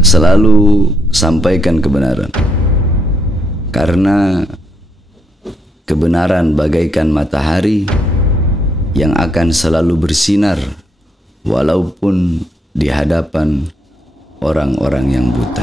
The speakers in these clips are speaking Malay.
selalu sampaikan kebenaran. Karena kebenaran bagaikan matahari yang akan selalu bersinar walaupun di hadapan orang-orang yang buta.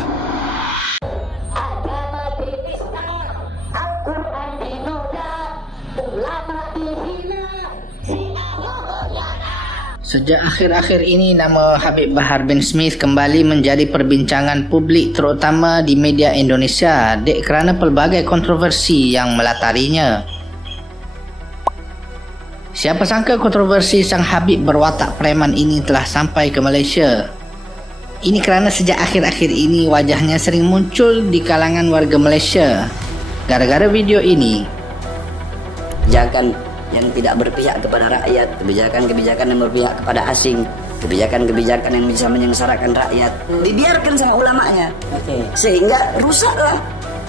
Sejak akhir-akhir ini, nama Habib Bahar bin Smith kembali menjadi perbincangan publik terutama di media Indonesia kerana pelbagai kontroversi yang melatarinya. Siapa sangka kontroversi sang Habib berwatak preman ini telah sampai ke Malaysia. Ini kerana sejak akhir-akhir ini wajahnya sering muncul di kalangan warga Malaysia gara-gara video ini. Kebijakan yang tidak berpihak kepada rakyat, kebijakan-kebijakan yang berpihak kepada asing, kebijakan-kebijakan yang bisa menyengsarakan rakyat, dibiarkan sama ulamanya. Sehingga rusaklah.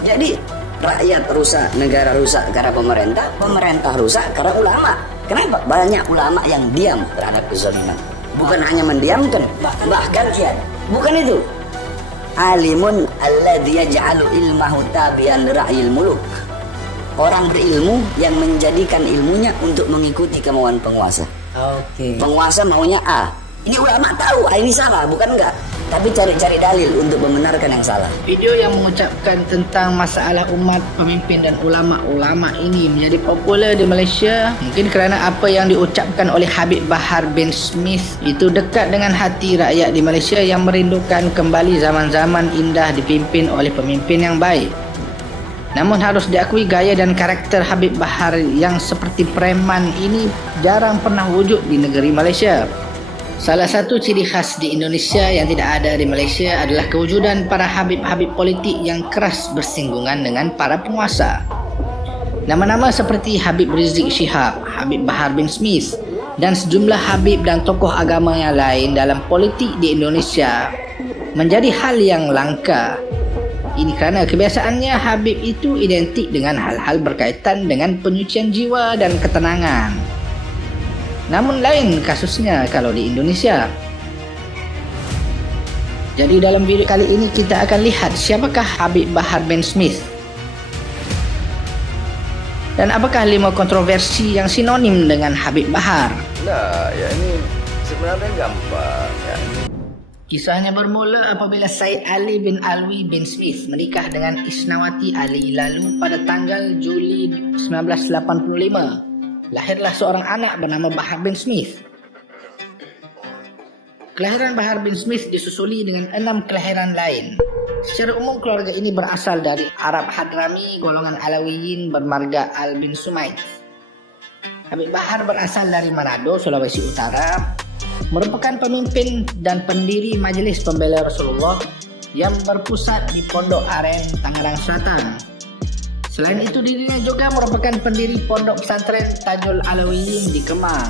Jadi rakyat rusak, negara rusak karena pemerintah, pemerintah rusak karena ulama. Kenapa? Banyak ulama yang diam terhadap kezaliman. Bukan hanya mendiamkan, bahkan bukan itu. Alimun alladzi yaj'alu ilmahu tabi'an ra'yil muluk. Orang berilmu yang menjadikan ilmunya untuk mengikuti kemauan penguasa. Penguasa maunya A. Ini ulama tahu ini salah, bukan enggak. Tapi cari-cari dalil untuk membenarkan yang salah. Video yang mengucapkan tentang masalah umat, pemimpin dan ulama-ulama ini menjadi popular di Malaysia mungkin kerana apa yang diucapkan oleh Habib Bahar bin Smith itu dekat dengan hati rakyat di Malaysia yang merindukan kembali zaman-zaman indah dipimpin oleh pemimpin yang baik. Namun harus diakui gaya dan karakter Habib Bahar yang seperti preman ini jarang pernah wujud di negeri Malaysia. Salah satu ciri khas di Indonesia yang tidak ada di Malaysia adalah kewujudan para habib-habib politik yang keras bersinggungan dengan para penguasa. Nama-nama seperti Habib Rizik Syihab, Habib Bahar bin Smith dan sejumlah habib dan tokoh agama yang lain dalam politik di Indonesia menjadi hal yang langka. Ini kerana kebiasaannya Habib itu identik dengan hal-hal berkaitan dengan penyucian jiwa dan ketenangan. Namun lain kasusnya kalau di Indonesia. Jadi dalam video kali ini kita akan lihat siapakah Habib Bahar bin Smith. Dan apakah 5 kontroversi yang sinonim dengan Habib Bahar? Nah, ya ini sebenarnya gampang ya. Kisahnya bermula apabila Said Ali bin Alwi bin Smith menikah dengan Isnawati Ali lalu pada tanggal Juli 1985. Lahirlah seorang anak bernama Bahar bin Smith. Kelahiran Bahar bin Smith disusuli dengan 6 kelahiran lain. Secara umum keluarga ini berasal dari Arab Hadrami golongan Alawiyin bermarga Al bin Sumaid. Habib Bahar berasal dari Manado, Sulawesi Utara, merupakan pemimpin dan pendiri Majlis Pembela Rasulullah yang berpusat di Pondok Aren, Tangerang Selatan. Selain itu dirinya juga merupakan pendiri Pondok Pesantren Tajul Alawiyin di Kemang.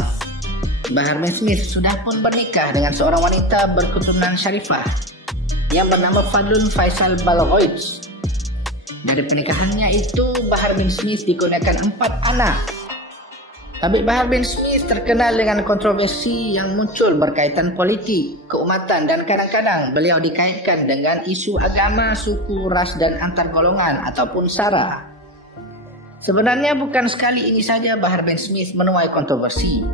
Bahar bin Smith sudah pun bernikah dengan seorang wanita berketurunan syarifah yang bernama Fadlun Faisal Balghoij. Dari pernikahannya itu Bahar bin Smith dikurniakan 4 anak. Habib Bahar bin Smith terkenal dengan kontroversi yang muncul berkaitan politik, keumatan dan kadang-kadang beliau dikaitkan dengan isu agama, suku, ras dan antar golongan ataupun sara. Sebenarnya bukan sekali ini saja Bahar bin Smith menuai kontroversi.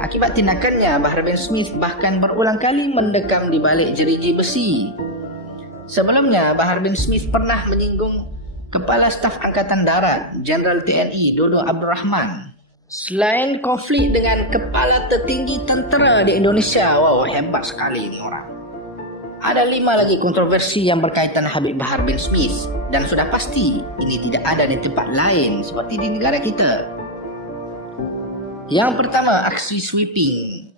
Akibat tindakannya, Bahar bin Smith bahkan berulang kali mendekam di balik jeriji besi. Sebelumnya, Bahar bin Smith pernah menyinggung Kepala Staf Angkatan Darat, Jenderal TNI Dodo Abdul Rahman. Selain konflik dengan kepala tertinggi tentera di Indonesia, wow hebat sekali ini orang. Ada 5 lagi kontroversi yang berkaitan Habib Bahar bin Smith dan sudah pasti ini tidak ada di tempat lain seperti di negara kita. Yang pertama, aksi sweeping.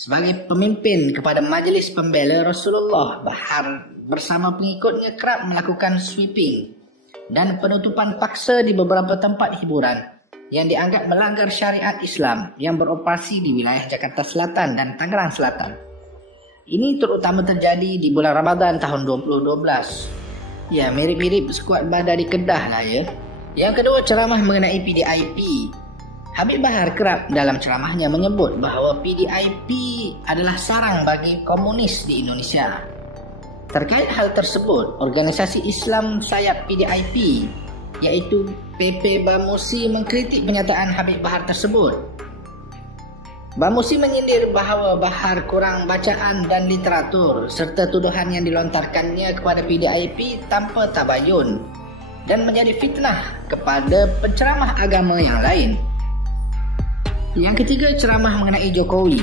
Sebagai pemimpin kepada Majlis Pembela Rasulullah, Bahar bersama pengikutnya kerap melakukan sweeping dan penutupan paksa di beberapa tempat hiburan yang dianggap melanggar syariat Islam yang beroperasi di wilayah Jakarta Selatan dan Tangerang Selatan. Ini terutama terjadi di bulan Ramadan tahun 2012. Ya, mirip-mirip skuad Badar di Kedah lah ya. Yang kedua, ceramah mengenai PDIP. Habib Bahar kerap dalam ceramahnya menyebut bahawa PDIP adalah sarang bagi komunis di Indonesia. Terkait hal tersebut, organisasi Islam sayap PDIP iaitu PP Bamusi mengkritik pernyataan Habib Bahar tersebut. Bamusi menyindir bahawa Bahar kurang bacaan dan literatur serta tuduhan yang dilontarkannya kepada PDIP tanpa tabayun dan menjadi fitnah kepada penceramah agama yang lain. Yang ketiga, ceramah mengenai Jokowi.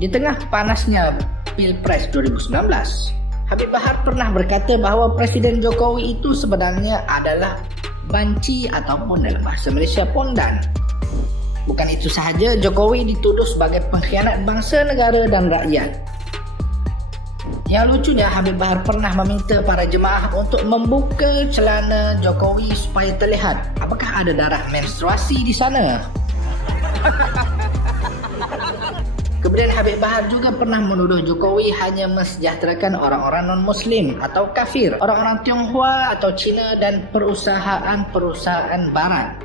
Di tengah panasnya Pilpres 2019, Habib Bahar pernah berkata bahawa Presiden Jokowi itu sebenarnya adalah banci ataupun dalam bahasa Malaysia pondan. Bukan itu sahaja, Jokowi dituduh sebagai pengkhianat bangsa, negara dan rakyat. Yang lucunya, Habib Bahar pernah meminta para jemaah untuk membuka celana Jokowi supaya terlihat apakah ada darah menstruasi di sana. Kemudian Habib Bahar juga pernah menuduh Jokowi hanya mensejahterakan orang-orang non-Muslim atau kafir, orang-orang Tionghoa atau Cina dan perusahaan-perusahaan barat,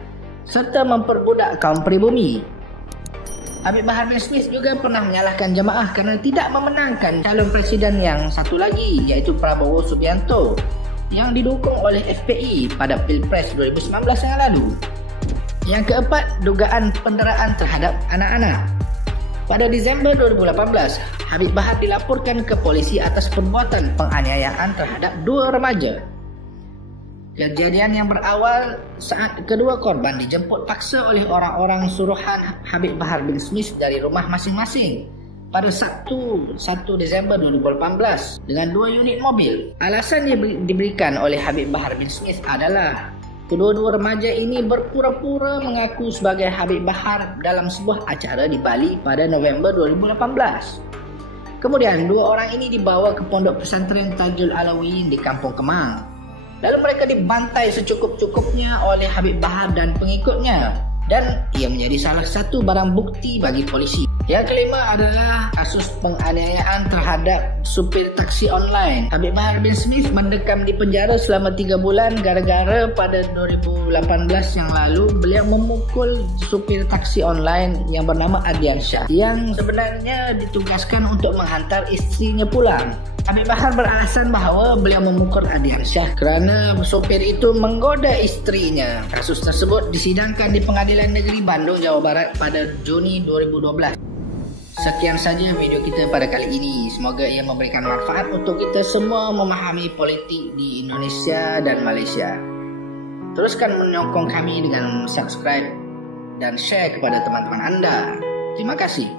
serta memperbudak kaum pribumi. Habib Bahar bin Smith juga pernah menyalahkan jemaah kerana tidak memenangkan calon presiden yang satu lagi, iaitu Prabowo Subianto, yang didukung oleh FPI pada Pilpres 2019 yang lalu. Yang keempat, dugaan penderaan terhadap anak-anak. Pada Disember 2018, Habib Bahar dilaporkan ke polisi atas perbuatan penganiayaan terhadap 2 remaja. Kejadian yang berawal saat kedua korban dijemput paksa oleh orang-orang suruhan Habib Bahar bin Smith dari rumah masing-masing pada Sabtu 1 Disember 2018 dengan 2 unit mobil. Alasan yang diberikan oleh Habib Bahar bin Smith adalah kedua-dua remaja ini berpura-pura mengaku sebagai Habib Bahar dalam sebuah acara di Bali pada November 2018. Kemudian, 2 orang ini dibawa ke pondok pesantren Tajul Alawiyin di Kampung Kemang. Lalu mereka dibantai secukup-cukupnya oleh Habib Bahar dan pengikutnya, dan ia menjadi salah satu barang bukti bagi polisi. Yang kelima adalah kasus penganiayaan terhadap supir taksi online. Habib Bahar bin Smith mendekam di penjara selama 3 bulan gara-gara pada 2018 yang lalu beliau memukul supir taksi online yang bernama Adian Shah, yang sebenarnya ditugaskan untuk menghantar istrinya pulang. Habib Bahar beralasan bahawa beliau memukul Adian Shah kerana sopir itu menggoda istrinya. Kasus tersebut disidangkan di Pengadilan Negeri Bandung, Jawa Barat pada Juni 2012. Sekian saja video kita pada kali ini. Semoga ia memberikan manfaat untuk kita semua memahami politik di Indonesia dan Malaysia. Teruskan menyokong kami dengan subscribe dan share kepada teman-teman anda. Terima kasih.